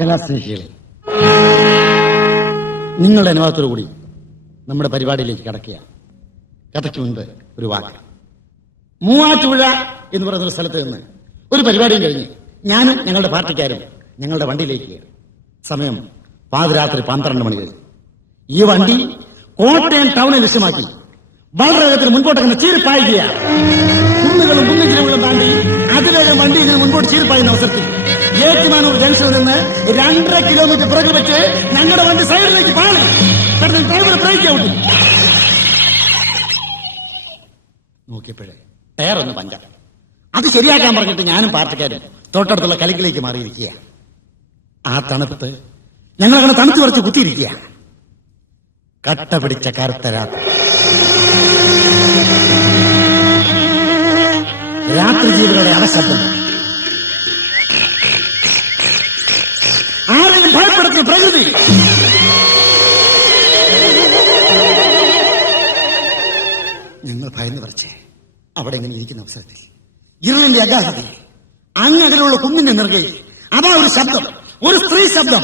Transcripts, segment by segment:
കലാസ്നേഹികളെ, നിങ്ങളുടെ അനുവാദത്തോടു കൂടി നമ്മുടെ പരിപാടിയിലേക്ക് കടക്കുകയാണ്. കഥയ്ക്ക് മുൻപ് ഒരു വാക്ക്. മൂവാറ്റുപുഴ എന്ന് പറയുന്ന ഒരു സ്ഥലത്ത് നിന്ന് ഒരു പരിപാടിയും കഴിഞ്ഞ് ഞാനും ഞങ്ങളുടെ പാർട്ടിക്കാരും ഞങ്ങളുടെ വണ്ടിയിലേക്ക് സമയം പാതിരാത്രി 12 മണി കഴിഞ്ഞു. ഈ വണ്ടി കോട്ടയം ടൗണെ ലക്ഷ്യമാക്കി വളരെ വേഗത്തിൽ മുൻപോട്ടങ്ങനെ ചീറിപ്പായുകയാണ്. കുന്നുകളും കുന്നുകിലുകളും താണ്ടി അതിവേഗം വണ്ടി ഇങ്ങനെ മുൻപോട്ട് ചീറിപ്പായുന്ന അവസരത്തിൽ ഏറ്റുമാനൂർ ജംഗ്ഷനിൽ നിന്ന് 2.5 കിലോമീറ്റർ പുറകിൽ വെച്ച് ഞങ്ങളുടെ വണ്ടി സൈഡിലേക്ക് പാടി ഡ്രൈവർ ബ്രേക്ക് ഔട്ടി നോക്കിയപ്പോഴേ ടയറൊന്ന് പഞ്ചർ. അത് ശരിയാക്കാൻ പറഞ്ഞിട്ട് ഞാനും പാർട്ടിക്കാരും തൊട്ടടുത്തുള്ള കലിക്കിലേക്ക് മാറിയിരിക്കുക. ആ തണുപ്പത്ത് ഞങ്ങളങ്ങനെ തണുത്തു കുറച്ച് കുത്തിയിരിക്കുക. കട്ട പിടിച്ച കറുത്ത രാത്രി ജീവികളുടെ അവശബ്ദം, ആരെയും ഭയപ്പെടുത്തിയ പ്രകൃതി, ഞങ്ങൾ ഭയന്ന് പറിച്ചേ അവിടെ ഇങ്ങനെ ഇരിക്കുന്ന അവസരത്തിൽ ഇരുളിന്റെ അഗാധതയിൽ അങ്ങകലുള്ള കുന്നിന്റെ നെറുകയിൽ അതാ ഒരു ശബ്ദം, ഒരു സ്ത്രീ ശബ്ദം.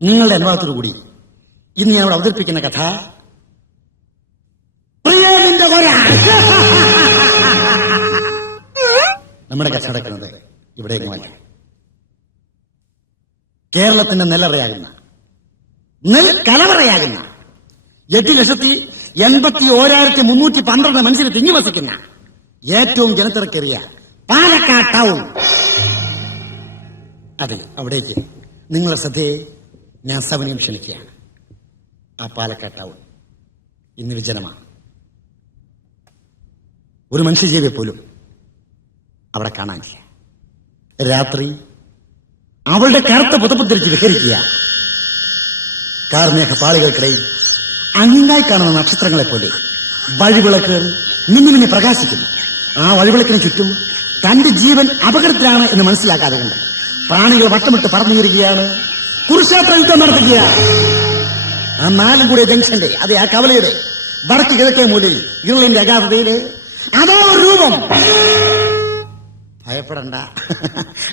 നിങ്ങളുടെ അനുവാദത്തോടുകൂടി ഇന്ന് ഞാൻ അവിടെ അവതരിപ്പിക്കുന്ന കഥ നമ്മുടെ കഥ നടക്കുന്നത് ഇവിടെയെങ്ങുമല്ല. കേരളത്തിന്റെ നെല്ലറയാകുന്ന നെൽക്കലവറയാകുന്ന 8,81,312 മനുഷ്യരെ തിങ്ങി വസിക്കുന്ന ഏറ്റവും ജനത്തിരക്കേറിയ പാലക്കാട് ടൗൺ. അതെ, അവിടേക്ക് നിങ്ങളുടെ ശ്രദ്ധയെ ഞാൻ സവനയം ക്ഷണിക്കുകയാണ്. ആ പാലക്കാട് ടൗൺ ഇന്ന് വിജനമാണ്. ഒരു മനുഷ്യജീവിയെ പോലും അവിടെ കാണാനില്ല. രാത്രി അവളുടെ കറുത്ത പുതപ്പുദ്ധരിച്ച് വിഹരിക്കുക. കാർമേഘ പാളികൾക്കിടയിൽ അങ്ങിങ്ങായി കാണുന്ന നക്ഷത്രങ്ങളെ പോലെ വഴിവിളക്കുകൾ മിന്നി പ്രകാശിക്കുന്നു. ആ വഴിവിളക്കിന് ചുറ്റും തന്റെ ജീവൻ അപകടത്തിലാണ് എന്ന് മനസ്സിലാക്കാതെ കൊണ്ട് പ്രാണികൾ വട്ടമിട്ട് പറന്നുയരുകയാണ്. കുരുക്ഷേത്ര യുദ്ധം നടത്തുകയാണ്. ആ 4 കൂടിയ ജംഗ്ഷന്റെ, അതെ, ആ കവലയുടെ വടക്ക് കിഴക്കേ മൂലയിൽ ഇരുളിന്റെ അഗാധതയില് അതോ രൂപം. ഭയപ്പെടണ്ട,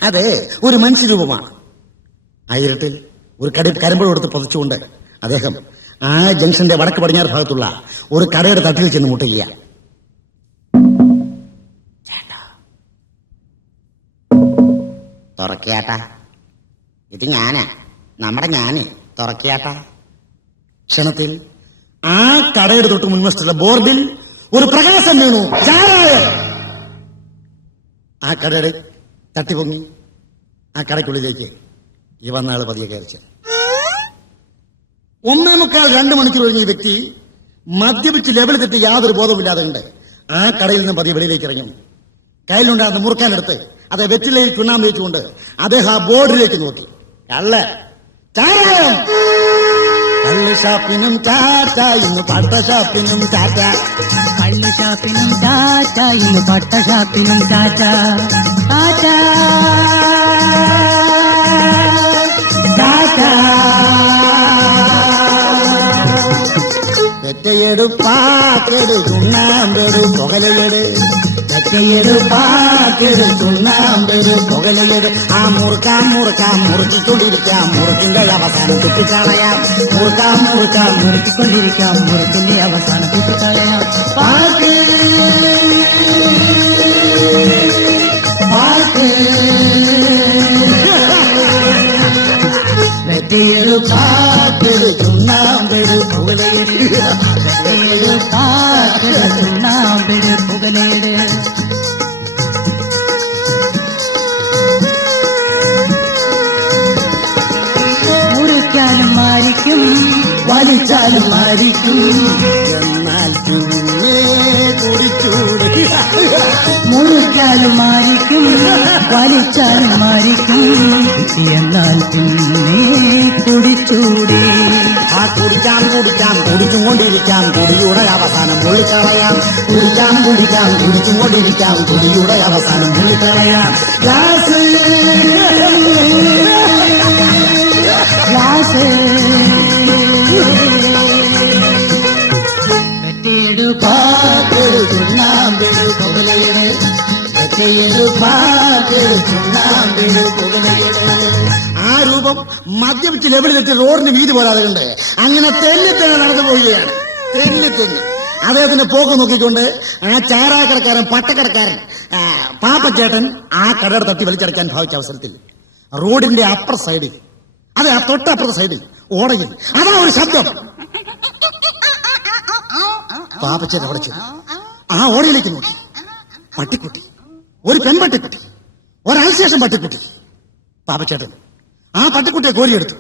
അതെ, ഒരു മനുഷ്യരൂപമാണ്. ആ ഇരുട്ടിൽ ഒരു കരിമ്പഴം എടുത്ത് പൊതിച്ചുകൊണ്ട് അദ്ദേഹം ആ ജംഗ്ഷന്റെ വടക്ക് പടിഞ്ഞാറ് ഭാഗത്തുള്ള ഒരു കടയുടെ തട്ടിൽ ചെന്ന് മുട്ടുക. തുറക്കിയാട്ടാ, ഇത് ഞാനാ, നമ്മുടെ ഞാന് തുറക്കിയാട്ടാ. ക്ഷണത്തിൽ ആ കടയുടെ തൊട്ട് മുൻവശത്തുള്ള ബോർഡിൽ ഒരു പ്രകാശം വീണു. ചാരായം. ആ കടയുടെ തട്ടിപ്പൊങ്ങി ആ കടയ്ക്കുള്ളിലേക്ക് ഈ വന്ന ആള് പതിയെ കയറിച്ച് 1.25-2 മണിക്കൂർ കഴിഞ്ഞ ഈ വ്യക്തി മദ്യപിച്ച് ലെവൽ തെറ്റി യാതൊരു ബോധവുമില്ലാതെ ഉണ്ട് ആ കടയിൽ നിന്ന് പതിയെ വെളിയിലേക്ക് ഇറങ്ങും. കയ്യിലുണ്ടാകുന്ന മുറുക്കാനെടുത്ത് അത് വെറ്റിലയിൽ ചുണ്ണാമ്പ് വെച്ചുകൊണ്ട് അദ്ദേഹം ആ ബോർഡിലേക്ക് നോക്കി. കള്ള ചാരായം. കള്ള് ഷാപ്പിനും ടാറ്റ, ഇന്ന് പട്ട ഷാപ്പിനും ടാറ്റ. കള്ള് ഷാപ്പിനും ടാറ്റ, ഇന്ന് പട്ട ഷാപ്പിനും ടാറ്റ. ടാറ്റ ടാറ്റ. തെറ്റയെടുപ്പാക്കെടു ചുണ്ണാമ്പെടു പുകലയെട്. തെറ്റയെടുപ്പാക്കെടു ചുണ്ണാമ്പെടു പുകലയെട്. ആ മുറുക്കാൻ മുറുക്കിക്കൊണ്ടിരിക്കാം, മുറുക്കിന്റെ അവസാനം തുപ്പിക്കളയാം. മുറുക്കാൻ മുറുക്കിക്കൊണ്ടിരിക്കാം, മുറുക്കിന്റെ അവസാനം തുപ്പിക്കളയാം. Pack pack. തെറ്റയെടുപ്പാക്കെടു ചുണ്ണാമ്പെടു പുകലയെട്. തെറ്റയെടുപ്പാക്കെടു ചുണ്ണാമ്പെടു പുകലയെട്. മുറിക്കാനും മാരിക്കും, വലിച്ചാലും മാരിക്കും, എന്നാൽ കുഞ്ഞേ കുടിച്ചൂട്. മുറിക്കാലും മാരിക്കും, വലിച്ചാലും മാരിക്കും, എന്നാൽ പിന്നെ കുടിച്ചൂടി. ആ കുടിക്കാം കുടിച്ചും കൊണ്ടിരിക്കാം, കുടിയുടെ അവസാനം പൊള്ളിക്കളയാം. കുടിച്ചും കൊണ്ടിരിക്കാം, കുടിയുടെ അവസാനം പൊള്ളിക്കളയാം. Glass glass. തെറ്റെടുപ്പാക്കെടു ചുണ്ണാമ്പെടു പുകലയെട്. തെറ്റെടുപ്പാക്കെടു ചുണ്ണാമ്പെടു പുകലയെട്. ആ രൂപം മദ്യപിച്ച് ലെവലിലെത്തി റോഡിന് വീതി പോരാതെ കണ്ട് അങ്ങനെ തെന്നി നടന്നു പോവുകയാണ്. തെന്നി അദ്ദേഹത്തിന്റെ പോക്ക് നോക്കിക്കൊണ്ട് ആ ചാരാക്കടക്കാരൻ പട്ടക്കടക്കാരൻ പാപ്പച്ചേട്ടൻ ആ കടയുടെ തട്ടി വലിച്ചടയ്ക്കാൻ ഭാവിച്ച അവസരത്തിൽ റോഡിന്റെ അപ്പുറ സൈഡിൽ, അതെ ആ തൊട്ടപ്പുറത്തെ സൈഡിൽ ഓടയിൽ അതാ ഒരു ശബ്ദം. പാപ്പച്ചേട്ടൻ അവിടെ ചെന്നു ആ ഓടയിലേക്ക് നോക്കി. പട്ടിക്കുട്ടി, ഒരു പെൺപട്ടിക്കുട്ടി, ഒരാഴ്ചശേഷം പട്ടിക്കുട്ടി. പാപ്പച്ചേട്ടൻ ആ പട്ടിക്കുട്ടിയെ കോരിയെടുത്തു.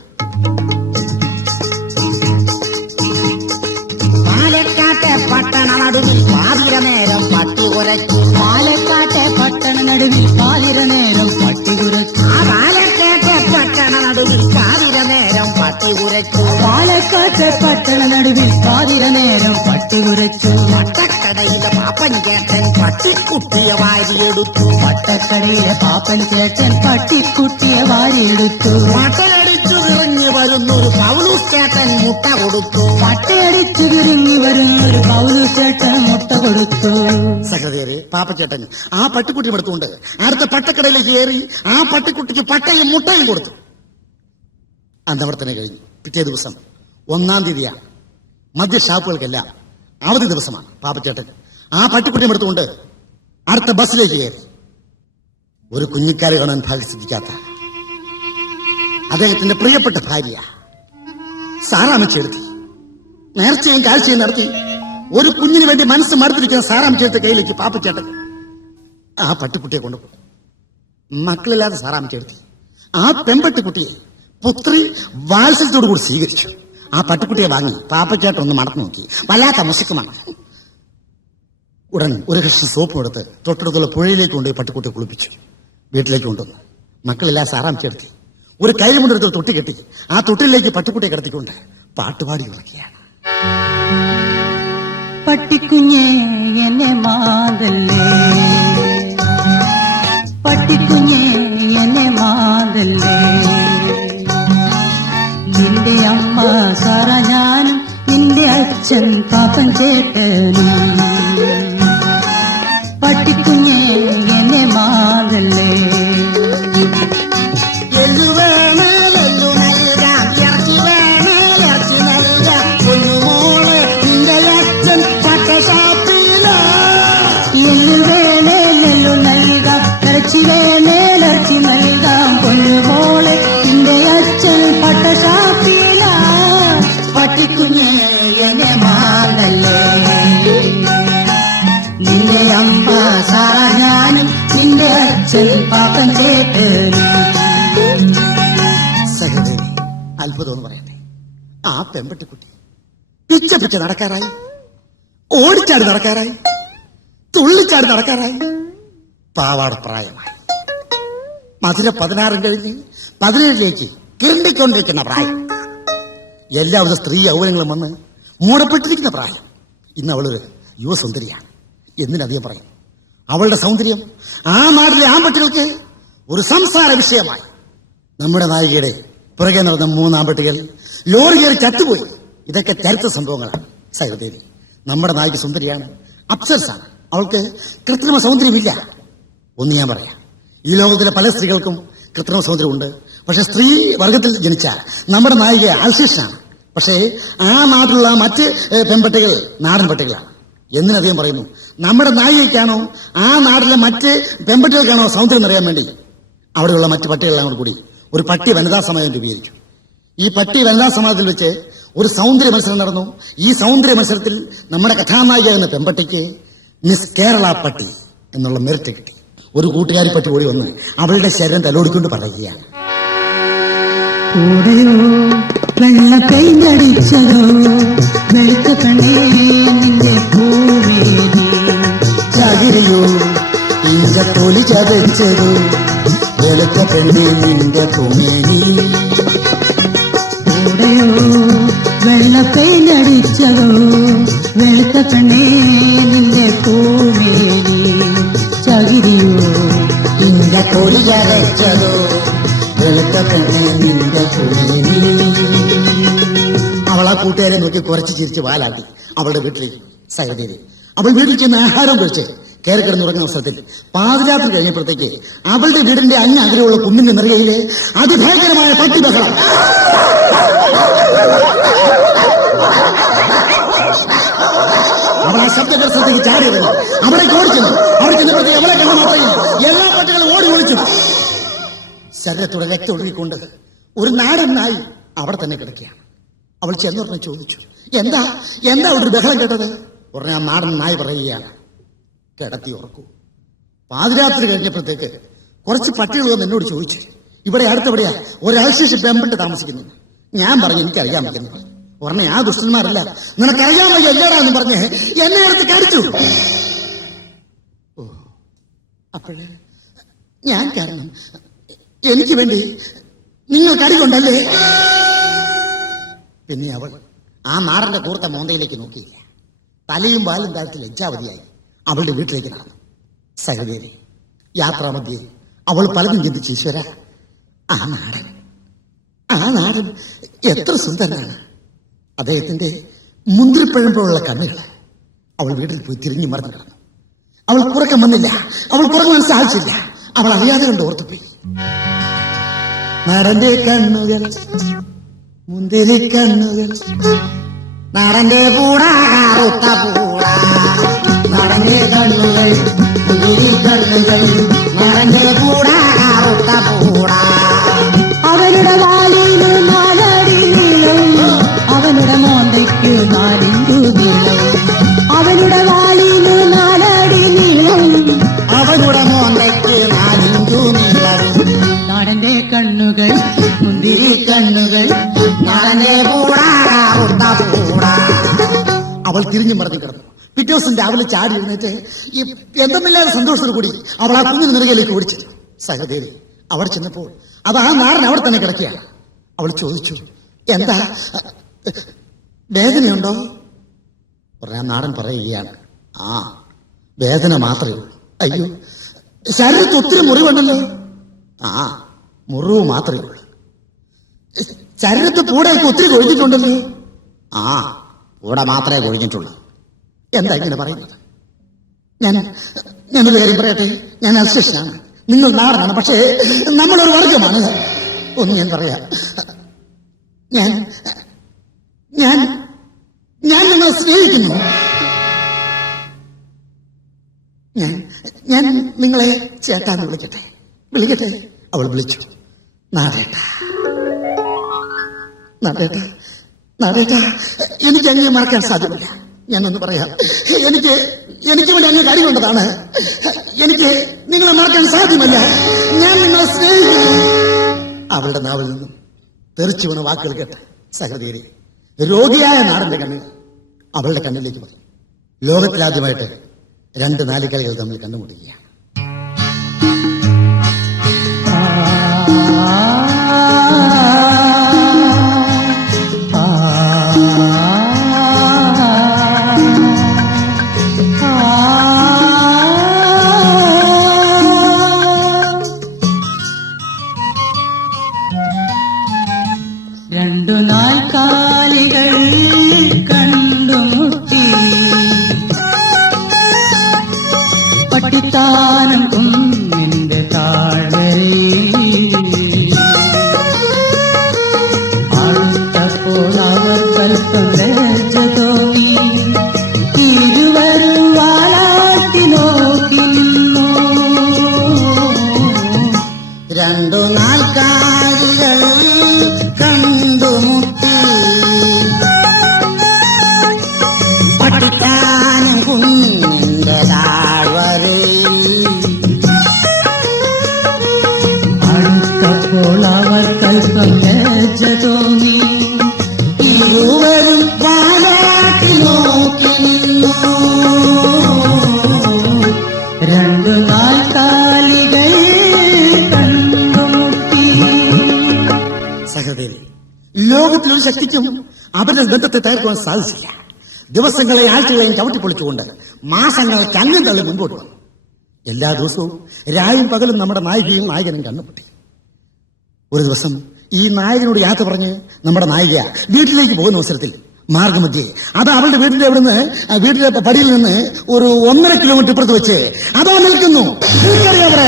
പാലക്കാട്ടെ പട്ടണ നടുവിൽ പാതിര നേരം പട്ടി കുരച്ചു. പാലക്കാട്ടെ പട്ടണ നടുവിൽ പാതിര നേരം പട്ടി കുരച്ചു. പാലക്കാട്ടെ പട്ടണ നടുവിൽ പാതിര നേരം പട്ടി കുരച്ചു. പാലക്കാട്ടെ പട്ടണ നടുവിൽ പാതിര നേരം പട്ടി കുരച്ചു. പട്ടക്കടയിലെ പാപ്പൻ ചേട്ടൻ പട്ടിക്കുട്ടിയെ വാരിയെടുത്തു. പട്ടക്കടയിലെ പാപ്പൻ ചേട്ടൻ പട്ടിക്കുട്ടിയെ വാരിയെടുത്തു. മട്ടയടിച്ചു ഇറങ്ങി വരുന്നൊരു പൗലൂസ് ചേട്ടൻ മുട്ട കൊടുത്തു. പട്ടയടിച്ചു കിറങ്ങി വരുന്നൊരു പൗലൂസ് ചേട്ടൻ മുട്ട കൊടുത്തു. സഹൃദയരെ, പാപ്പച്ചേട്ടൻ ആ പട്ടിക്കുട്ടി എടുത്തുകൊണ്ട് അടുത്ത പട്ടക്കടയിലേക്ക് കയറി ആ പട്ടിക്കുട്ടിക്ക് പട്ടയും മുട്ടയും കൊടുത്തു. അന്നവർത്തനെ കഴിഞ്ഞു. പിറ്റേ ദിവസം 1-ാം തീയതിയാണ്. മദ്യ ഷാപ്പുകൾക്കെല്ലാം അവധി ദിവസമാണ്. പാപ്പച്ചേട്ടൻ ആ പട്ടിക്കുട്ടിയും എടുത്തുകൊണ്ട് അടുത്ത ബസ്സിലേക്ക് കയറി. ഒരു കുഞ്ഞിക്കാല് കാണാൻ ഭാഗ്യം സിദ്ധിക്കാത്ത അദ്ദേഹത്തിന്റെ പ്രിയപ്പെട്ട ഭാര്യ സാറാമ്മച്ചെടുത്തി നേർച്ചയും കാഴ്ചയും നടത്തി ഒരു കുഞ്ഞിന് വേണ്ടി മനസ്സ് മടുത്തിരിക്കുന്ന സാറാമ്മച്ചെടുത്ത കയ്യിലേക്ക് പാപ്പച്ചേട്ടൻ ആ പട്ടിക്കുട്ടിയെ കൊണ്ടുപോയി. മക്കളില്ലാതെ സാറാമ്മച്ചെടുത്തി ആ പെൺപട്ടിക്കുട്ടിയെ പുത്രി വാത്സല്യത്തോടു കൂടി സ്വീകരിച്ചു. ആ പട്ടിക്കുട്ടിയെ വാങ്ങി പാപ്പച്ചേട്ടൻ ഒന്ന് മടന്നു നോക്കി. വല്ലാത്ത മുശുക്കുമാണ്. ഉടൻ ഒരു കഷ്ണം സോപ്പ് എടുത്ത് തൊട്ടടുത്തുള്ള പുഴയിലേക്ക് കൊണ്ടുപോയി പട്ടിക്കുട്ടിയെ കുളിപ്പിച്ചു. വീട്ടിലേക്ക് കൊണ്ടുവന്നു. മക്കളില്ലാതെ സാറാമ്മച്ചെടുത്തി ഒരു കൈമുണ്ടെടുത്ത് തൊട്ടി കെട്ടി ആ തൊട്ടിലേക്ക് പട്ടിക്കുട്ടിയെ കിടത്തിക്കൊണ്ട് പാട്ടുപാടി ഉറക്കിയാണ്. പട്ടിക്കുഞ്ഞേ എന്നെ മാതല്ലേ, പട്ടിക്കുഞ്ഞേ എന്നെ മാതല്ലേ, നിന്റെ അമ്മ സാറ ഞാനും നിന്റെ അച്ഛൻ പാപ്പൻ ചേട്ടനും. പട്ടിക്കുഞ്ഞേ എന്നെ മാതല്ലേ. ഇറച്ചി നൽകാം പൊന്നുമോളെ നിന്റെ അച്ഛൻ പട്ടശാപ്പില. പട്ടിക്കുഞ്ഞേ പെമ്പട്ടിക്കുട്ടി പിച്ച പിച്ച നടക്കാറായി, ഓടിച്ചാടി നടക്കാറായി, തുള്ളിച്ചാടി നടക്കാറായി, പാവാട പ്രായമായി. മധുര 16 കഴിഞ്ഞ് 17ലേക്ക് കിരണ്ടിക്കൊണ്ടിരിക്കുന്ന പ്രായം. എല്ലാവിധ സ്ത്രീ യൗവനങ്ങളും വന്ന് മൂടപ്പെട്ടിരിക്കുന്ന പ്രായം. ഇന്ന് അവളൊരു യുവസുന്ദരിയാണ്. എന്തിനധികം പറയും, അവളുടെ സൗന്ദര്യം ആ നാട്ടിലെ ആൺപട്ടികൾക്ക് ഒരു സംസാര വിഷയമായി. നമ്മുടെ നായികയുടെ പുറകെ നടന്ന 3 ആൺപട്ടികൾ ലോറി കയറി ചത്തുപോയി. ഇതൊക്കെ ചരിത്ര സംഭവങ്ങളാണ്. സഹോദരി, നമ്മുടെ നായിക സുന്ദരിയാണ്, അപ്സരസാണ്. അവൾക്ക് കൃത്രിമ സൗന്ദര്യമില്ല. ഒന്ന് ഞാൻ പറയാം, ഈ ലോകത്തിലെ പല സ്ത്രീകൾക്കും കൃത്രിമ സൗന്ദര്യമുണ്ട്. പക്ഷെ സ്ത്രീ വർഗത്തിൽ ജനിച്ച നമ്മുടെ നായിക ആൽശേഷനാണ്. പക്ഷേ ആ നാട്ടിലുള്ള മറ്റ് പെൺപട്ടികൾ നാടൻ പട്ടികളാണ്. എന്തിനധികം പറയുന്നു, നമ്മുടെ നായികയ്ക്കാണോ ആ നാട്ടിലെ മറ്റ് പെൺപട്ടികൾക്കാണോ സൗന്ദര്യം അറിയാൻ വേണ്ടി അവിടെയുള്ള മറ്റ് പട്ടികളെല്ലാം കൂടി ഒരു പട്ടി വനിതാ സമാജം രൂപീകരിച്ചു. ഈ പട്ടി വനിതാ സമാജത്തിൽ വെച്ച് ഒരു സൗന്ദര്യ മത്സരം നടന്നു. ഈ സൗന്ദര്യ മത്സരത്തിൽ നമ്മുടെ കഥാനായിക എന്ന പെൺപട്ടിക്ക് മിസ് കേരള പട്ടി എന്നുള്ള മെറിറ്റ് കിട്ടി. ഒരു കൂട്ടുകാരി പട്ടി ഓടി വന്ന് അവളുടെ ശരീരം തലോടിക്കൊണ്ട് പറയുകയാണ്, വെള്ള പെയിന്റടിച്ചതോ വെളുത്ത കണ്ണേ നിന്റെ പൂവേലി, ചകിരിയോ ഇഞ്ച തൊലി ചതച്ചതോ വെളുത്ത പെണ്ണേ നിന്റെ പൂമേനി. കൂടെയോ വെള്ള പെയിന്റടിച്ചതോ വെളുത്ത കണ്ണേ നിന്റെ പൂവേലി, ചകിരിയോ ഇഞ്ച തൊലി ചതച്ചതോ വെളുത്ത പെണ്ണേ നിന്റെ പൂമേനി. അവൾ ആ കൂട്ടുകാരെ നോക്കി കുറച്ച് ചിരിച്ച് വാലാട്ടി അവളുടെ വീട്ടിലേക്ക് സഹോദരി. അവൾ വീട്ടിൽ ചെന്ന് ആഹാരം കഴിച്ച് കയറി കിടന്നുറങ്ങുന്ന അവസരത്തിൽ പാതിരാത്രി കഴിഞ്ഞപ്പോഴത്തേക്ക് അവളുടെ വീടിന്റെ അങ്ങകലെയുള്ള കുന്നിന്റെ നിറകയിലെ അതിഭയങ്കരമായ പട്ടി ബഹളം. അവൾ ആ ശബ്ദപ്രസരത്തേക്ക് ചാടി ഇറങ്ങി അവിടെ ഓടിക്കുന്നു. അവിടെ ചെന്നപ്പോഴത്തേക്ക് അവളെ കണ്ടു മാത്രമേ എല്ലാ പട്ടികളും ഓടി ഒളിച്ചു. ശരീരത്തോടെ രക്തം ഒഴുകിക്കൊണ്ട് ഒരു നാടൻ നായി അവിടെ തന്നെ കിടക്കുകയാണ്. അവൾ ചെന്നുറഞ്ഞ് ചോദിച്ചു, എന്താ എന്താ ഒരു ബഹളം കേട്ടത്? ഉടനെ ആ നാടൻ നായി പറയുകയാണ്, കിടത്തി ഉറക്കൂ. പാതിരാത്രി കഴിഞ്ഞപ്പോഴത്തേക്ക് കുറച്ച് പട്ടികൾ വന്ന് എന്നോട് ചോദിച്ചു, ഇവിടെ അടുത്തെവിടെയാ ഒരാഴ്ച പെമ്പട്ട് താമസിക്കുന്നു. ഞാൻ പറഞ്ഞു എനിക്കറിയാൻ പറ്റുന്നു. ഉടനെ ആ ദുഷ്ടന്മാരല്ല നിനക്കറിയാൻ വയ്യ എല്ലാരാന്ന് പറഞ്ഞ് എന്നെ അടുത്ത് കടിച്ചു. ഓ, അപ്പോഴേ ഞാൻ കാരണം എനിക്ക് വേണ്ടി നിങ്ങൾ കടി കൊണ്ടല്ലേ? പിന്നെ അവൾ ആ നാടന്റെ കൂർത്ത മോന്തയിലേക്ക് നോക്കിയില്ല. തലയും ബാലും താഴ്ത്തി ലജ്ജാവതിയായി അവളുടെ വീട്ടിലേക്ക് നടന്നു. സഹോദരി, യാത്രാമധ്യേ അവൾ പലതും ചിന്തിച്ചു, ഈശ്വര, ആ നാടൻ എത്ര സുന്ദരനാണ്. അദ്ദേഹത്തിന്റെ മുന്തിരിപ്പഴമ്പോഴുള്ള കണ്ണുകൾ. അവൾ വീട്ടിൽ പോയി തിരിഞ്ഞു മറിഞ്ഞു കിടന്നു. അവൾ ഉറക്കം വന്നില്ല. അവൾ ഉറങ്ങാൻ സാധിച്ചില്ല. അവൾ അറിയാതെ കൊണ്ട് ഓർത്തുപോയി. നാടന്റെ കണ്ണുകൾ മുന്തിരി കണ്ണുകൾ, നാടന്റെ പൂടാ കറുത്ത പൂടാ, നാടന്റെ കണ്ണുകൾ മുന്തിരി കണ്ണുകൾ, നാടന്റെ പൂടാ കറുത്ത പൂടാ. അവരുടെ വാലിന് 4 അടി നീളം, അവനുടെ മോന്തയ്ക്ക് 4 ഇഞ്ചു നീളം, അവനുടെ വാലിന് 4 അടി നീളം, അവളുടെ മോന്തയ്ക്ക് 4 ഇഞ്ചു നീളം. നാടന്റെ കണ്ണുകൾ മുന്തിരി കണ്ണുകൾ, നാടന്റെ പൂടാ കറുത്ത പൂടാ. അവൾ തിരിഞ്ഞു മറിഞ്ഞു കിടന്നു. പിറ്റേ ദിവസം രാവിലെ ചാടി എഴുന്നേറ്റ് എന്തെന്നില്ലാതെ സന്തോഷത്തോടു കൂടി അവൾ ആ കുഞ്ഞിന് നിറകയിലേക്ക് ഓടിച്ചു. സഹദേവി അവിടെ ചെന്നപ്പോൾ അത് ആ നാടൻ അവിടെ തന്നെ കിടക്കുകയാണ്. അവൾ ചോദിച്ചു, എന്താ വേദനയുണ്ടോ? പറഞ്ഞ നാടൻ പറയുകയാണ്, ആ വേദന മാത്രമേ ഉള്ളൂ. അയ്യോ, ശരീരത്തിൽ ഒത്തിരി മുറിവുണ്ടല്ലോ. ആ മുറിവ് മാത്രമേ ഉള്ളൂ. ശരീരത്തിൽ പൂടയൊക്കെ ഒത്തിരി കൊഴിഞ്ഞിട്ടുണ്ടല്ലോ. ആ പൂട മാത്രമേ കൊഴിഞ്ഞിട്ടുള്ളൂ. എന്താ ഇങ്ങനെ പറയുന്നത്? ഞാനൊരു കാര്യം പറയട്ടെ, ഞാൻ അൽശേഷനാണ്, നിങ്ങൾ നാടനാണ്, പക്ഷേ നമ്മളൊരു വർഗമാണ്. ഒന്ന് ഞാൻ പറയാം, ഞാൻ ഞാൻ ഞാൻ നിങ്ങളെ സ്നേഹിക്കുന്നു. ഞാൻ നിങ്ങളെ ചേട്ടാന്ന് വിളിക്കട്ടെ. അവൾ വിളിച്ചു, നാടേട്ട, എനിക്ക് അങ്ങനെ മറക്കാൻ സാധ്യമല്ല. ഞാനൊന്ന് പറയാം, എനിക്ക് വേണ്ടി അങ്ങ് കടി കൊണ്ടതാണ്. എനിക്ക് നിങ്ങളെ മറക്കാൻ സാധ്യമല്ല. ഞാൻ നിങ്ങളെ സ്നേഹിക്കുന്നു. അവളുടെ നാവിൽ നിന്നും തെറിച്ചു വീണ വാക്കുകൾ കേട്ട് സഹോദരി രോഗിയായ നാടിന്റെ കണ്ണിൽ അവളുടെ കണ്ണിലേക്ക് പറഞ്ഞു. ലോകത്തിലാദ്യമായിട്ട് രണ്ട് നാലികളികൾ തമ്മിൽ കണ്ടുമുട്ടുകയാണ്. രണ്ടു നാൽക്കാലികൾ കണ്ടുമുട്ടി പട്ടിത്താനം കുന്നിന്റെ താഴ്വരയിൽ അടുത്തപ്പോൾ അവർ കൽപ്പം ലജ്ജ തോന്നി ഇരുവരും വാലാട്ടി നോക്കി നിന്നു. രണ്ടു നാൽക്കാലികൾ കണ്ടുമുട്ടി പട്ടിത്താനം കുന്നിന്റെ താഴ്വരയിൽ അടുത്തപ്പോൾ അവർ കൽപ്പം ലജ്ജ തോന്നി ഇരുവരും വാലാട്ടി നോക്കി നിന്നു. രണ്ടു നാൽക്കാലികൾ കണ്ടുമുട്ടി. സഹോദരി, ലോകത്തിലൊരു ശക്തിക്കും അവരുടെ ബന്ധത്തെ തകർക്കുവാൻ സാധിച്ചില്ല. ദിവസങ്ങളെ ആഴ്ചകളെയും ചവിട്ടിപ്പൊളിച്ചുകൊണ്ട് മാസങ്ങൾ കണ്ണും തള്ളി മുമ്പോട്ട് വന്നു. എല്ലാ ദിവസവും രായും പകലും നമ്മുടെ നായികയും നായകനും കണ്ണുപൊട്ടി. ഒരു ദിവസം ഈ നായകനോട് യാത്ര പറഞ്ഞ് നമ്മുടെ നായിക വീട്ടിലേക്ക് പോകുന്ന അവസരത്തിൽ മാർഗമധ്യേ അത് അവളുടെ വീട്ടിലെ വീട്ടിലെ പടിയിൽ നിന്ന് ഒരു 1.5 കിലോമീറ്റർ ഇപ്പുറത്ത് വെച്ച് അതോ നിൽക്കുന്നു. നിനക്കറിയാവരെ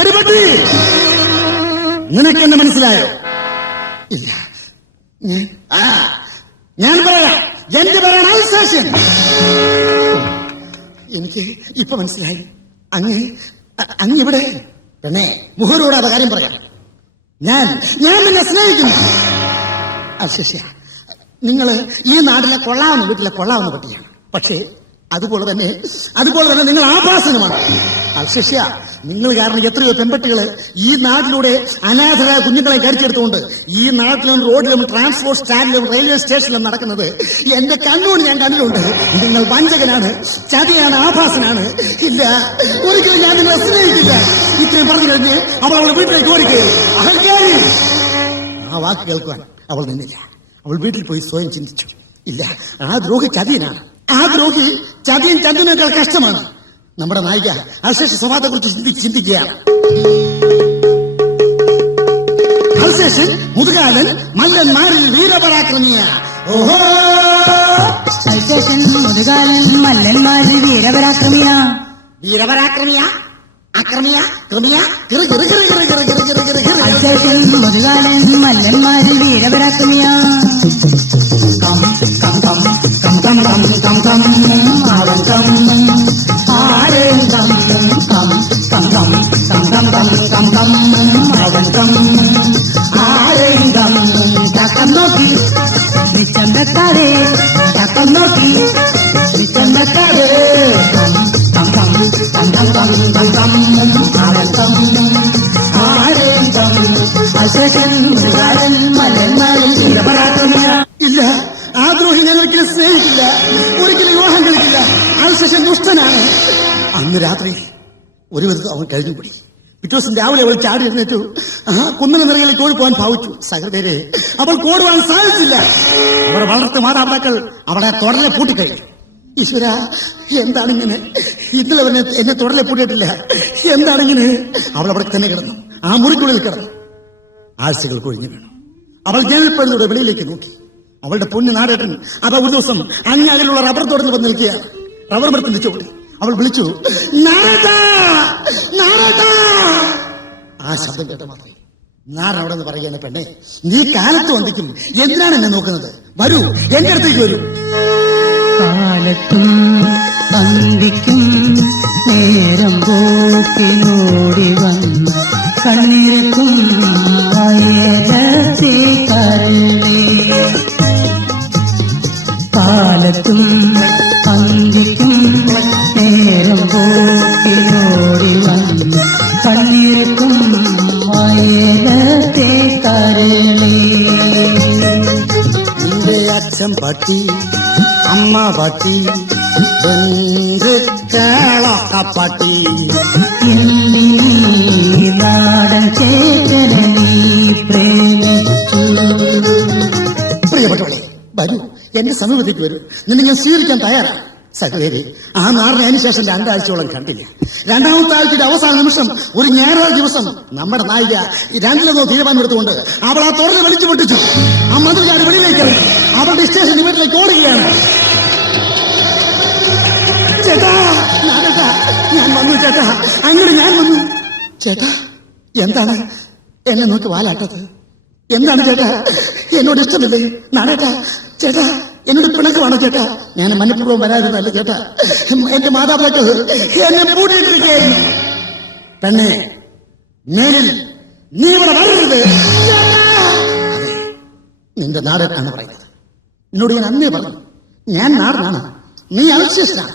എരിപട്ടി, നിനക്കെന്നെ മനസ്സിലായോ? ഇല്ല. ഞാൻ പറയാം, എന്റെ പേരാണ് അൽസേഷൻ. എനിക്ക് ഇപ്പൊ മനസ്സിലായി. ഇവിടെ പെണ്ണെ, മുഹരോടാതെ കാര്യം പറയാം. ഞാൻ നിന്നെ സ്നേഹിക്കുന്നു. അൽസേഷ്യ, നിങ്ങള് ഈ നാട്ടിലെ കൊള്ളാവുന്ന വീട്ടിലെ കൊള്ളാവുന്ന പട്ടിയാണ്. പക്ഷേ അതുപോലെ തന്നെ നിങ്ങൾ ആഭാസനുമാണ്. അൽസേഷ്യ, നിങ്ങൾ കാരണം എത്രയോ പെൺപട്ടികള് ഈ നാട്ടിലൂടെ അനാഥരായ കുഞ്ഞുങ്ങളെ കരിച്ചെടുത്തുകൊണ്ട് ഈ നാട്ടിലും റോഡിലും ട്രാൻസ്പോർട്ട് സ്റ്റാൻഡിലും റെയിൽവേ സ്റ്റേഷനിലും നടക്കുന്നത് എന്റെ കണ്ണുകൊണ്ട് ഞാൻ കണ്ടിട്ടുണ്ട്. നിങ്ങൾ വഞ്ചകനാണ്, ചതിയാണ്, ആഭാസനാണ്. ഇല്ല, ഒരിക്കലും ഞാൻ നിങ്ങളെ സ്നേഹിക്കില്ല. ഇത്രയും പറഞ്ഞു കഴിഞ്ഞ് അവളെ വീട്ടിലേക്ക് ഓടിക്കുകയും അഹങ്കാരി. ആ വാക്ക് കേൾക്കുവാൻ അവൾ നിന്നില്ല. അവൾ വീട്ടിൽ പോയി സ്വയം ചിന്തിച്ചു. ഇല്ല, ആ ദ്രോഹി ചതിയനാണ്. ആ ദ്രോഹി ചതിയും ചന്ദനേക്കാൾ കഷ്ടമാണ്. നമ്മുടെ നായിക അൽസേഷൻ സ്വഭാവത്തെ കുറിച്ച് ചിന്തിക്കുകയാണ്. അൽസേഷൻ മുതുകാലൻ മല്ലന്മാരിൽ വീരപരാക്രമിയ. ഓഹോ, അൽസേഷൻ മുതുകാലൻ മല്ലന്മാരിൽ വീരപരാക്രമിയ. ആക്രമിയ അൽസേഷൻ മുതുകാലൻ മല്ലന്മാരിൽ വീരപരാക്രമിയ. നോക്കി നിച്ചമ്പക്കാതെ നോക്കി നിച്ചമ്പക്കാതെ ഇല്ല, ആ ദ്രോഹി ഞാൻ ഒരിക്കലും സ്നേഹിക്കില്ല, ഒരിക്കലും വിവാഹം കഴിക്കില്ല. അൽസേഷൻ ദുഷ്ടനാണ്. അന്ന് രാത്രി ഒരു വിധം അവൻ കഴിഞ്ഞുകൂടി. പിറ്റേ ദിവസം രാവിലെ അവൾ ചാടി എഴുന്നേറ്റു. കുന്നിന് നിറയിലേക്ക് ഓടിപ്പോവാൻ ഭാവിച്ചു. സഹൃദയരെ, അവൾ ഓടുവാൻ സാധിച്ചില്ല. അവരുടെ വളർത്ത മാതാപിതാക്കൾ അവളെ തുടരെ പൂട്ടിക്കഴിഞ്ഞു. ഈശ്വര, എന്താണിങ്ങനെ? ഇന്നലെ അവനെ എന്നെ തുടരെ പൂട്ടിയിട്ടില്ല. എന്താണിങ്ങനെ? അവൾ അവിടെ തന്നെ കിടന്നു, ആ മുറിക്കുള്ളിൽ കിടന്നു. ആഴ്ചകൾ കൊഴിഞ്ഞു വീണു. അവൾ ജനൽപ്പഴുതോടെ വെളിയിലേക്ക് നോക്കി. അവളുടെ പൊന്നു നാടേട്ടൻ അത് ഒരു ദിവസം അങ്ങാടിലുള്ള റബ്ബർ തോട്ടത്തിൽ വന്ന് നിൽക്കുകയാണ്. റബ്ബർ മരത്തിന്റെ ചുവട്ടിൽ അവൾ വിളിച്ചു, നാരായട്ടാ, നാരായട്ടാ. ആ ശബ്ദം കേട്ട മാത്രമേ നാരൻ അവിടെ നിന്ന് പറയുകയാണ്, പെണ്ണെ, നീ കാലത്ത് വന്നിക്കും എന്തിനാണ് എന്നെ നോക്കുന്നത്? വരൂ, എന്റെ അടുത്തേക്ക് വരൂ. കാലത്തും വന്ദിക്കും നേരം പോക്കിനോടി വന്ന് കണ്ണിരക്കും കരളേ. കാലത്തും വന്ദിക്കും നേരം പോക്കിനോടി വന്ന് കണ്ണിരക്കും കരളേ. അച്ഛൻ പട്ടി, അമ്മ പട്ടി, ബന്ധുക്കളൊക്കെ പട്ടി. ഈ നാടൻ ചേതനെ നീ പ്രേമിച്ചു. പ്രിയപ്പെട്ടവളെ, വരൂ, എന്റെ സമീപത്തേക്ക് വരൂ. നിന്നെ ഞാൻ സ്വീകരിക്കാൻ തയ്യാറാണ്. സഹോദരി, ആ നാടിനെ അതിനുശേഷം 2 ആഴ്ചയോളം കണ്ടില്ല. 2ാമത്തെ ആഴ്ചയുടെ അവസാന നിമിഷം ഒരു ഞായറാഴ്ച ദിവസം നമ്മുടെ നായിക 2-ലോ തീരുമാനമെടുത്തുകൊണ്ട് അവൾ ആ തുറന്ന് വലിച്ചു പൊട്ടിച്ചു. ആ മന്ത്രിക്കാർ വെളിയിലേക്ക് ഇറങ്ങി അവരുടെ സ്റ്റേഷൻ വീട്ടിലേക്ക് ഓടുകയാണ്. ചേട്ടാ, നാടേട്ടാ, ഞാൻ വന്നു ചേട്ടാ, അങ്ങനെ ഞാൻ വന്നു. ചേട്ടാ, എന്താണ് എന്നെ നോക്കി വാലാട്ടത്? എന്താണ് ചേട്ടാ, എന്നോട് ഇഷ്ടമില്ലേ? നാടേട്ടാ, ചേട്ടാ, എന്നോട് പിണക്കമാണോ ചേട്ടാ? ഞാൻ മനഃപൂർവ്വം വരാതിരുന്നല്ല ചേട്ടാ. എന്റെ മാതാപിതാക്കൾ എന്നെ പൂട്ടിയിട്ടിരിക്കുകയായിരുന്നു. പെണ്ണെ, മേലിൽ നീ ഇവിടെ വരരുത്. അതെ, നിന്റെ നാടേട്ടാണ് പറയുന്നത്. എന്നോട് ഞാൻ അന്നേ പറഞ്ഞു, ഞാൻ നാടനാണ്, നീ അവിശേഷനാണ്.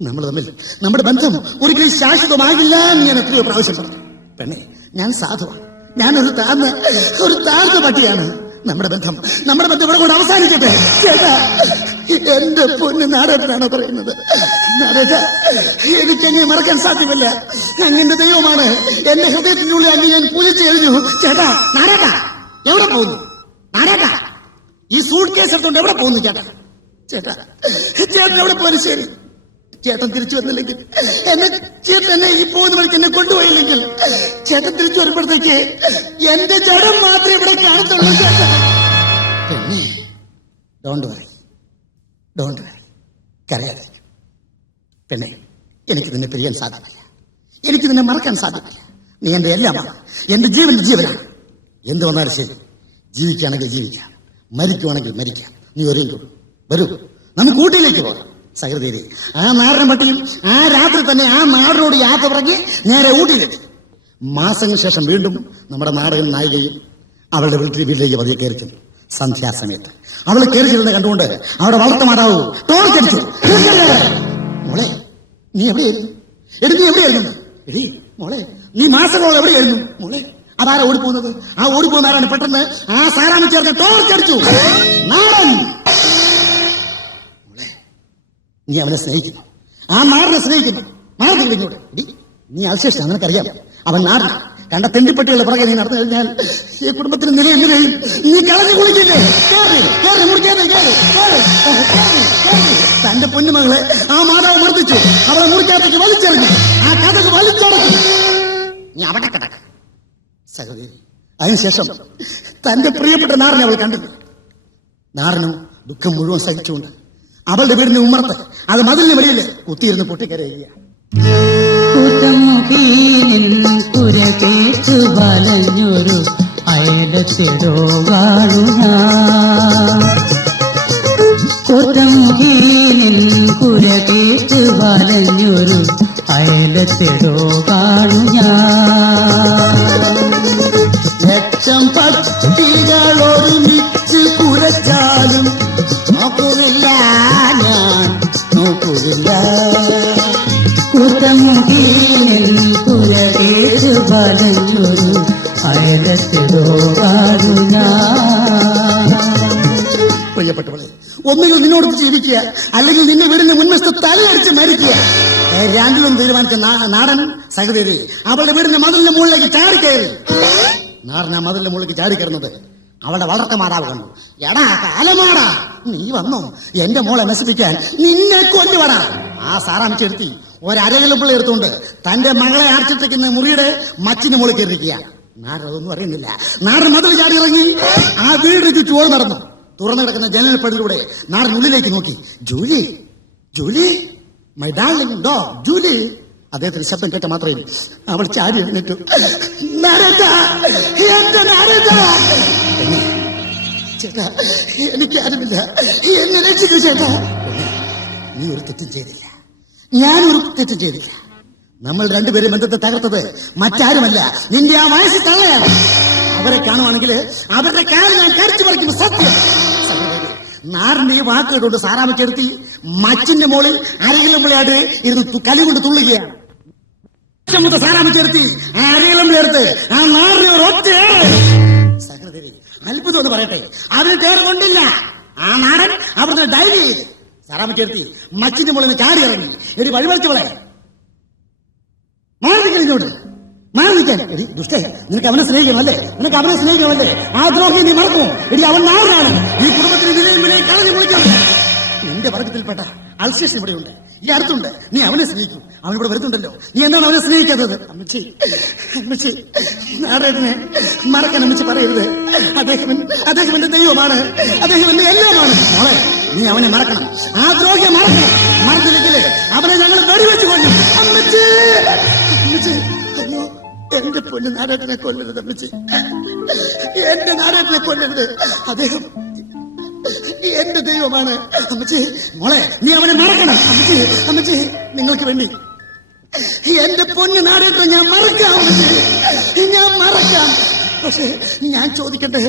നമ്മൾ തമ്മിൽ നമ്മുടെ ബന്ധം ഒരിക്കലും ശാശ്വതമാകില്ല എന്ന് ഞാൻ എത്രയോ പ്രാവശ്യം പറഞ്ഞു. പെണ്ണെ, ഞാൻ സാധുവാണ്, ഞാനൊരു താഴ്ന്ന പട്ടിയാണ്. നമ്മുടെ ബന്ധം ഇവിടെ കൂടെ അവസാനിക്കട്ടെ. ചേട്ടാ, എന്റെ പൊന്ന് നാടേട്ടനാണോ പറയുന്നത്? നാടേട്ട, എനിക്കങ്ങനെ മറക്കാൻ സാധ്യമല്ല. അങ്ങന്റെ ദൈവമാണ്. എന്റെ ഹൃദയത്തിനുള്ളിൽ അങ്ങ് ഞാൻ പൂജിച്ചു കഴിഞ്ഞു. ചേട്ടാ, നാടേട്ട എവിടെ പോകുന്നു? നാടേട്ട, ഈ സൂട്ട് കേസ് എടുത്തോണ്ട് എവിടെ പോകുന്നു? ചേട്ടാ, ചേട്ടൻ എവിടെ പോലും ശരി. ചേട്ടൻ തിരിച്ചു വന്നില്ലെങ്കിൽ, ചേട്ടൻ ഈ പോകുന്ന വഴിക്ക് എന്നെ കൊണ്ടുപോയില്ലെങ്കിൽ, ചേട്ടൻ തിരിച്ചു വരുമ്പോഴത്തേക്ക് എന്റെ ജഡം മാത്രമേ ഇവിടെ കാണത്തുള്ളൂ. ചേട്ടൻ, പിന്നെ ഡോണ്ട് വറി, കരയാതിരിക്കും. പിന്നെ എനിക്ക് നിന്നെ പിരിയാൻ സാധ്യമല്ല, എനിക്ക് നിന്നെ മറക്കാൻ സാധ്യമല്ല. നീ എന്റെ എല്ലാമാണ്, എന്റെ ജീവന്റെ ജീവനാണ്. എന്ത് വന്നാലും ശരി, ജീവിക്കുകയാണെങ്കിൽ ജീവിക്കാം, മരിക്കുവാണെങ്കിൽ മരിക്കാം. നീ ഒരുങ്ങൂ, വരൂ, നമുക്ക് ഊട്ടിയിലേക്ക് പോകാം. സഹൃദയരെ, ആ നാടൻ പട്ടിയും ആ രാത്രി തന്നെ ആ നാടിനോട് യാത്ര പറഞ്ഞ് നേരെ ഊട്ടിയിലെത്തി. മാസങ്ങൾക്ക് ശേഷം വീണ്ടും നമ്മുടെ നാടകൻ നായികയും അവളുടെ വീട്ടിലേക്ക് പതിയെ കയറി ചെന്നു. സന്ധ്യാസമയത്ത് അവൾ കയറി ചെല്ലുന്നത് കണ്ടുകൊണ്ട് അവിടെ വളർത്ത മാതാവ് ടോർച്ചടിച്ചു. മോളെ, നീ എവിടെയായിരുന്നു? നീ എവിടെയായിരുന്നു? മോളെ, നീ മാസങ്ങളോളം എവിടെയായിരുന്നു? മോളെ, അതാരാ ഓടിപ്പോകുന്നത്? ആ ഓടിപ്പോകുന്ന ആരാണ്? പെട്ടെന്ന് ആ സാറാമി ചേർന്ന് ടോർച്ചടിച്ചു. നാടൻ, നീ അവനെ സ്നേഹിക്കുന്നു, ആ നാടിനെ സ്നേഹിക്കുന്നു. മാറി ഇങ്ങോട്ട്. നീ അവശേഷിച്ച നിനക്കറിയാം, അവൻ നാടിന് കണ്ട തെണ്ടിപ്പട്ടികളുടെ പുറകെ നീ നടന്നു കഴിഞ്ഞാൽ ഈ കുടുംബത്തിന് നില എങ്ങനെയും നീ കളഞ്ഞു കുളിക്കില്ലേ? തന്റെ പൊന്നുമകളെ ആ മാതാവ് മർദ്ദിച്ചു, അവളെ മുറിക്കകത്തേക്ക് വലിച്ചെറിഞ്ഞു, ആ കഥക്ക് വലിച്ചടച്ചു. നീ അവിടെ കിടക്ക സഹോദരി. അതിനുശേഷം തന്റെ പ്രിയപ്പെട്ട നാടിനെ അവൾ കണ്ടു. നാടിനും ദുഃഖം മുഴുവൻ സഹിച്ചുകൊണ്ട് അവളുടെ വീടിന് ഉമ്മർത്ത്, അത് മതിലിന് വെളിയിൽ കുത്തിയിരുന്ന് പൊട്ടിക്കരയുക. കേട്ടു വലഞ്ഞൊരു അയലത്തിടോ വാഴുക. കുര കേട്ടു വലഞ്ഞൊരു അയലത്തിടോ വാഴുക. ലക്ഷം പട്ടികൾ ഒരുമിച്ച് കുരച്ചാലും നോക്കുന്നില്ല, ഞാൻ നോക്കുന്നില്ല. കുരകേതു വലഞ്ഞൊരു അയലത്തിടോ വാഴുക. പ്രിയപ്പെട്ടവളെ, ഒന്നുകിൽ നിന്നോട് ജീവിക്കുക, അല്ലെങ്കിൽ നിന്റെ വീടിന്റെ മുൻവശത്ത് തലയടിച്ച് മരിക്കുക. രണ്ടിലും തീരുമാനിച്ച നാടൻ സഹോദരി അവളുടെ വീടിന്റെ മതിലിന്റെ മുകളിലേക്ക് ചാടിക്കയറി. നാടൻ ആ മതിലിന്റെ മുകളിലേക്ക് ചാടിക്കയറുന്നത് അവളുടെ വളർത്ത മാതാവ് കണ്ടു. എടാ കാലമാടാ, നീ വന്നോ എന്റെ മോളെ നശിപ്പിക്കാൻ? നിന്നെ കൊല്ലുവാടാ. ആ സാറാമിച്ചെടുത്തി ഒരരകിലപ്പിള്ള എടുത്തുകൊണ്ട് തന്റെ മകളെ അടച്ചിട്ടിരിക്കുന്ന മുറിയുടെ മച്ചിന് മുകളിൽ കയറിയിരിക്കുക. നാടൻ അതൊന്നും അറിയുന്നില്ല. നാടൻ മതിൽ ചാടി ഇറങ്ങി ആ വീടിന് ചുറ്റും ഓടി നടന്നു. തുറന്നു കിടക്കുന്ന ജനൽപ്പടിലൂടെ നാടൻ ഉള്ളിലേക്ക് നോക്കി. Julie, Julie, my darling dog Julie. അദ്ദേഹത്തിന് ശബ്ദം കേട്ട മാത്രമേ അവൾ ചാടി എഴുന്നേറ്റു. ചേട്ടാ, എനിക്ക് ആരുമില്ല, എന്നെ രക്ഷിക്കൂ ചേട്ടാ. നീ ഒരു തെറ്റും ചെയ്തില്ല, ഞാനൊരു തെറ്റും ചെയ്തില്ല. നമ്മൾ രണ്ടുപേരും ബന്ധത്തെ തകർത്തത് മറ്റാരുമല്ല, നിന്റെ ആ വയസ്സിൽ തള്ളയാണ്. അവരെ കാണുവാണെങ്കിൽ അവരുടെ കാല് ഞാൻ കടിച്ചു പറിക്കും. സത്യം. നാടിന്റെ ഈ വാക്കുകളുണ്ട് സാറാമച്ചെടുത്തി മച്ചിന്റെ മോളിൽ അരകിലമ്പിളയായിട്ട് ഇരുന്ന് കലി കൊണ്ട് തുള്ളുകയാണ്. സാറാമച്ചെടുത്തി ആ അരകിലമ്പിളെടുത്ത് ആ നാടിനെ ഒരു ഒറ്റ സഹോദരി അത്ഭുതം എന്ന് പറയട്ടെ, അതിന് തേർ കൊണ്ടില്ല. ആ നാടൻ അവിടുന്ന് ഡൈവ് ചെയ്ത് സാറാമ്മ ചേർത്തി മച്ചിന്റെ മുകളിൽ നിന്ന് ചാടി ഇറങ്ങി എടി വഴിവളിച്ചവളെ മാറിക്കഴിഞ്ഞോട്ട് മാറിക്കാൻ എടി ദുഷ്ടേ നിനക്ക് അവനെ സ്നേഹിക്കണമല്ലേ നിനക്ക് അവനെ സ്നേഹിക്കണമല്ലേ ആ ദ്രോഹി നീ മറക്കുമോ എടി അവൻ നാടാണ് ഈ കുടുംബത്തിന് വിലയും വിലയും കളഞ്ഞു കുളിക്കണം നിന്റെ വർഗത്തിൽപ്പെട്ട അൽശേഷൻ ഇവിടെയുണ്ട് ഈ അടുത്തുണ്ട് നീ അവനെ സ്നേഹിക്കും അവൻ ഇവിടെ വരുന്നുണ്ടല്ലോ നീ എന്താണ് അവനെ സ്നേഹിക്കാത്തത് അമ്മച്ചി അമ്മച്ചി നാടേട്ടനെ മറക്കാൻ അമ്മച്ചി പറയരുത് അദ്ദേഹം എന്റെ ദൈവമാണ് അദ്ദേഹം എന്റെ എല്ലാമാണ് മോളെ നീ അവനെ മറക്കണം ആ ദ്രോഹിയെ മറക്കണം മറന്നില്ലെങ്കില് അവനെ ഞങ്ങൾ വെടിവെച്ച് കൊല്ലും അമ്മച്ചി അമ്മച്ചി അയ്യോ എന്റെ പൊന്ന് നാടേട്ടനെ കൊല്ലരുത് അമ്മച്ചി എന്റെ നാടേട്ടനെ കൊല്ലരുത് അദ്ദേഹം എന്റെ ദൈവമാണ് അമ്മച്ചി മോളെ നീ അവനെ മറക്കണം അമ്മച്ചി അമ്മച്ചി നിങ്ങൾക്ക് വേണ്ടി എന്റെ പൊന്ന് നാടേട്ട ഞാൻ മറക്കാം അമ്മച്ചി ഞാൻ മറക്കാം പക്ഷെ ഞാൻ ചോദിക്കട്ടെ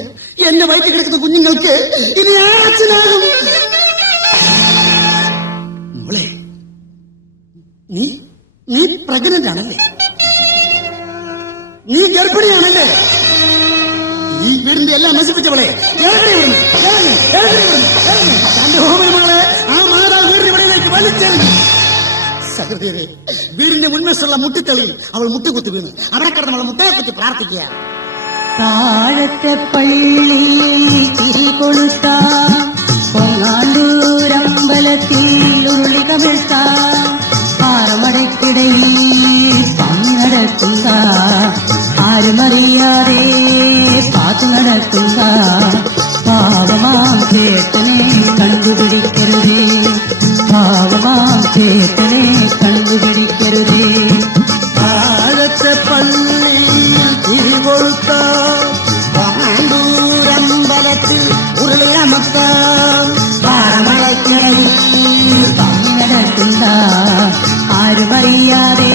എന്റെ വയറ്റിൽ കിടക്കുന്ന കുഞ്ഞുങ്ങൾക്ക് ഇനി ആച്ചനാകും മോളെ നീ പ്രഗ്നന്റ് ആണല്ലേ നീ ഗർഭിണിയാണല്ലേ ഈ വീടിന്റെ എല്ലാം നശിപ്പിച്ചവളെ തന്റെ ഹോമങ്ങളെ ആ മാതാ വീടിന്റെ ഇവിടേക്ക് വലിച്ചെറിഞ്ഞു സഹൃദയരെ വീടിന്റെ മുൻവശമുള്ള മുട്ടിത്തളി അവൾ മുട്ടുകുത്തി വീണു അവിടെ കിടന്ന് അവൾ മുട്ടയെ കുത്തി പ്രാർത്ഥിക്കുക താഴത്തെ പള്ളിയിൽ തിരി കൊളുത്ത പൊങ്ങാണ്ടൂരമ്പലത്തിൽ ഉരുളി കമിഴ്ത്ത പാറമടക്കിടയിൽ പങ്കടക്കുന്ന ആരുമറിയാതെ പാത്തു നടക്കുന്ന പാവമാം ചേട്ടനെ കണ്ടുപിടിക്കരുതേ പാവമാം ചേട്ടനെ കണ്ടുപിടിക്കരുതേ താഴത്തെ പള്ളിയിൽ തിരി കൊളുത്ത പൊങ്ങാണ്ടൂരമ്പലത്തിൽ ഉരുളി കമിഴ്ത്ത പാറമടക്കിടയിൽ പങ്കടക്കുന്ന ആരുമറിയാതെ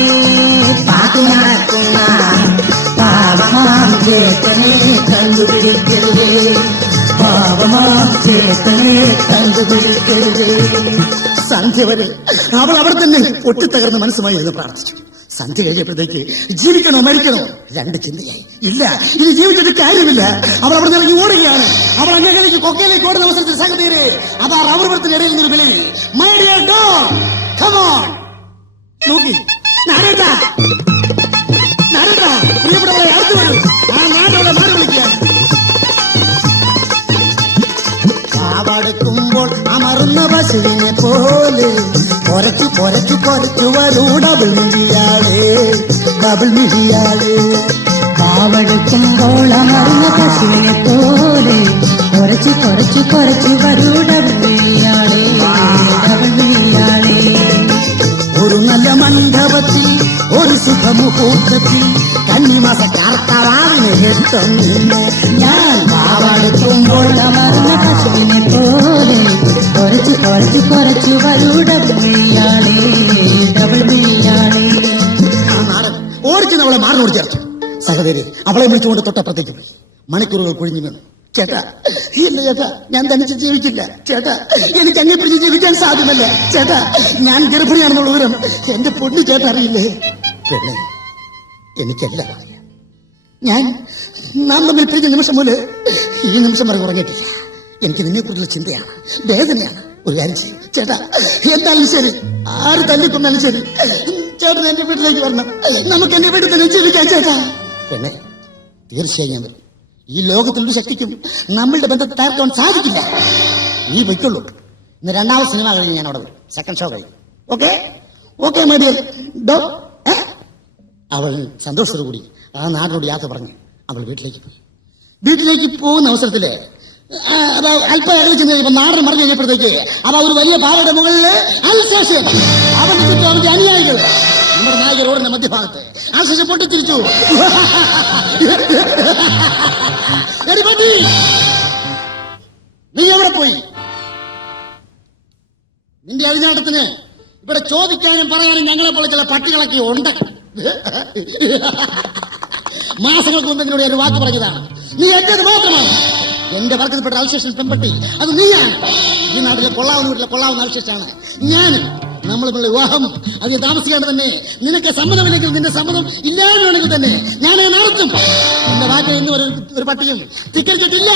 പാത്തു നടക്കുന്ന പാവമാം ചേട്ടനെ കണ്ടുപിടിക്കരുതേ പാവമാം ചേട്ടനെ കണ്ടുപിടിക്കരുതേ സന്ധ്യ വരെ അവൾ അവിടെ തന്നെ പൊട്ടിത്തകർന്ന മനസ്സുമായി എന്ന് പ്രാർത്ഥിച്ചു സന്ധ്യ കഴിഞ്ഞപ്പോഴത്തേക്ക് ജീവിക്കണോ മരിക്കണോ രണ്ട് ചിന്തയായി ഇല്ല ഇനി ജീവിച്ചിട്ട് കാര്യമില്ല അവൾ അവിടെ നിന്ന് ഓടുകയാണ് അവൾ അങ്ങേക്ക് കൊക്കയിലേക്ക് ഓടുന്ന അവസരത്തിൽ സംഗതിയെ അതാ റബ്ബർ മരത്തിനിടയിൽ നിന്ന് വിളി my dear dog come on നോക്കി നാരേട്ടാ നാരേട്ടാ പ്രിയപ്പെട്ടവരെ അടുത്ത് വരൂ ആ നാടോടെ മാറി വിളിക്കുകയാണ് കാവടുക്കുമ്പോൾ അമറുന്ന പശുവിനെ പോലെ പൊരച്ചു പൊരച്ചു പൊരച്ചു വരൂ ഡബിൾ മിഴിയാളേ കാവടുക്കുമ്പോൾ അമർന്ന പശുവിനെ പോലെ കുറച്ചു കുറച്ചു കുറച്ചു വരൂ ഡബിളിയാളേ ഡബിളിയാളേ ഒരു നല്ല മണ്ഡപത്തിൽ ഒരു സുഖമുഹൂർത്തത്തിൽ കന്നിമാസ കാർത്തവാണ് എത്തും ഞാൻ കാവടുക്കുമ്പോൾ അമർന്ന പശുവിനെ പോലെ കുറച്ചു കുറച്ചു കുറച്ചു വരൂ ഡബിളിയാളേ ഡബിളിയാളേ ആ നാടൻ ഓടിച്ച് അവളെ മാറിനോട് ചേർത്തു സഹോദരി അവളെ വിളിച്ചുകൊണ്ട് തൊട്ടപ്പുറത്തേക്ക് പോയി മണിക്കൂറുകൾ കുഴിഞ്ഞു വീണു ചേട്ടാ ഇല്ല ചേട്ടാ ഞാൻ തനിച്ച് ജീവിക്കില്ല ചേട്ടാ എനിക്ക് അങ്ങേ പിടിച്ച് ജീവിക്കാൻ സാധ്യമല്ല ചേട്ടാ ഞാൻ ഗർഭിണിയാണെന്നുള്ള വിവരം എന്റെ പൊണ്ണു ചേട്ടാ അറിയില്ലേ പെണ്ണെ എനിക്കെല്ലാം അറിയാം നാം തമ്മിൽ പിരിഞ്ഞ നിമിഷം പോലെ ഈ നിമിഷം വരെ ഉറങ്ങിയിട്ടില്ല എനിക്ക് നിന്നെക്കുറിച്ചുള്ള ചിന്തയാണ് വേദനയാണ് ഒരു കാര്യം ചെയ്യും ചേട്ടാ എന്തായാലും ശരി ആര് തല്ലിക്കൊന്നാലും ശരി ചേട്ടൻ എന്റെ വീട്ടിലേക്ക് വരണം നമുക്ക് എന്റെ വീട്ടിൽ തന്നെ ജീവിക്കാം ചേട്ടാ പെണ്ണെ തീർച്ചയായും ഞാൻ വരും ഈ ലോകത്തിലൊരു ശക്തിക്കും നമ്മളുടെ ബന്ധത്തെ തകർക്കാൻ സാധിക്കില്ല നീ പൊയ്ക്കൊള്ളൂ ഇന്ന് രണ്ടാമത് സിനിമ കഴിഞ്ഞ് ഞാൻ അവിടെ വരും സെക്കൻഡ് ഷോ കഴിഞ്ഞു ഓക്കെ ഓക്കെ മതിയൽ ഡോ അവൾ സന്തോഷത്തോടുകൂടി ആ നാടിനോട് യാത്ര പറഞ്ഞ് അവൾ വീട്ടിലേക്ക് പോകുന്ന അവസരത്തില് അല്പം ഇറങ്ങി ചെന്ന് കഴിഞ്ഞപ്പോ നാടൻ മറിഞ്ഞു കഴിഞ്ഞപ്പോഴത്തേക്ക് അവ ഒരു വലിയ പാറയുടെ മുകളില് അൽശേഷൻ അവന്റെ ചുറ്റും അവന്റെ അനുയായികൾ നമ്മുടെ നായക റോഡിന്റെ മധ്യഭാഗത്ത് അൽശേഷൻ പൊട്ടിച്ചിരിച്ചു നീ എവിടെ പോയി നിന്റെ അഴിഞ്ഞാട്ടത്തിന് ഇവിടെ ചോദിക്കാനും പറയാനും ഞങ്ങളെ പോലെ ചില പട്ടികളൊക്കെ ഉണ്ട് മാസങ്ങൾക്ക് മുമ്പ് എന്നോട് ഒരു വാക്ക് പറഞ്ഞതാണ് നീ എന്റേത് മാത്രമാണ് എന്റെ വർഗത്തിൽപ്പെട്ട അവശേഷം പെൺപട്ടി അത് നീയാണ് ഈ നാട്ടിലെ കൊള്ളാവുന്ന വീട്ടിലെ കൊള്ളാവുന്ന അവശേഷമാണ് ഞാനും നമ്മളുള്ള വിവാഹം അധികം താമസിക്കാണ്ട് തന്നെ നിനക്ക് സമ്മതമില്ലെങ്കിൽ നിന്റെ സമ്മതം ഇല്ലാതെ തന്നെ ഞാനത് നടത്തും നിന്റെ വാക്ക് ഇന്ന് ഒരു പട്ടിയും ധിക്കരിച്ചിട്ടില്ല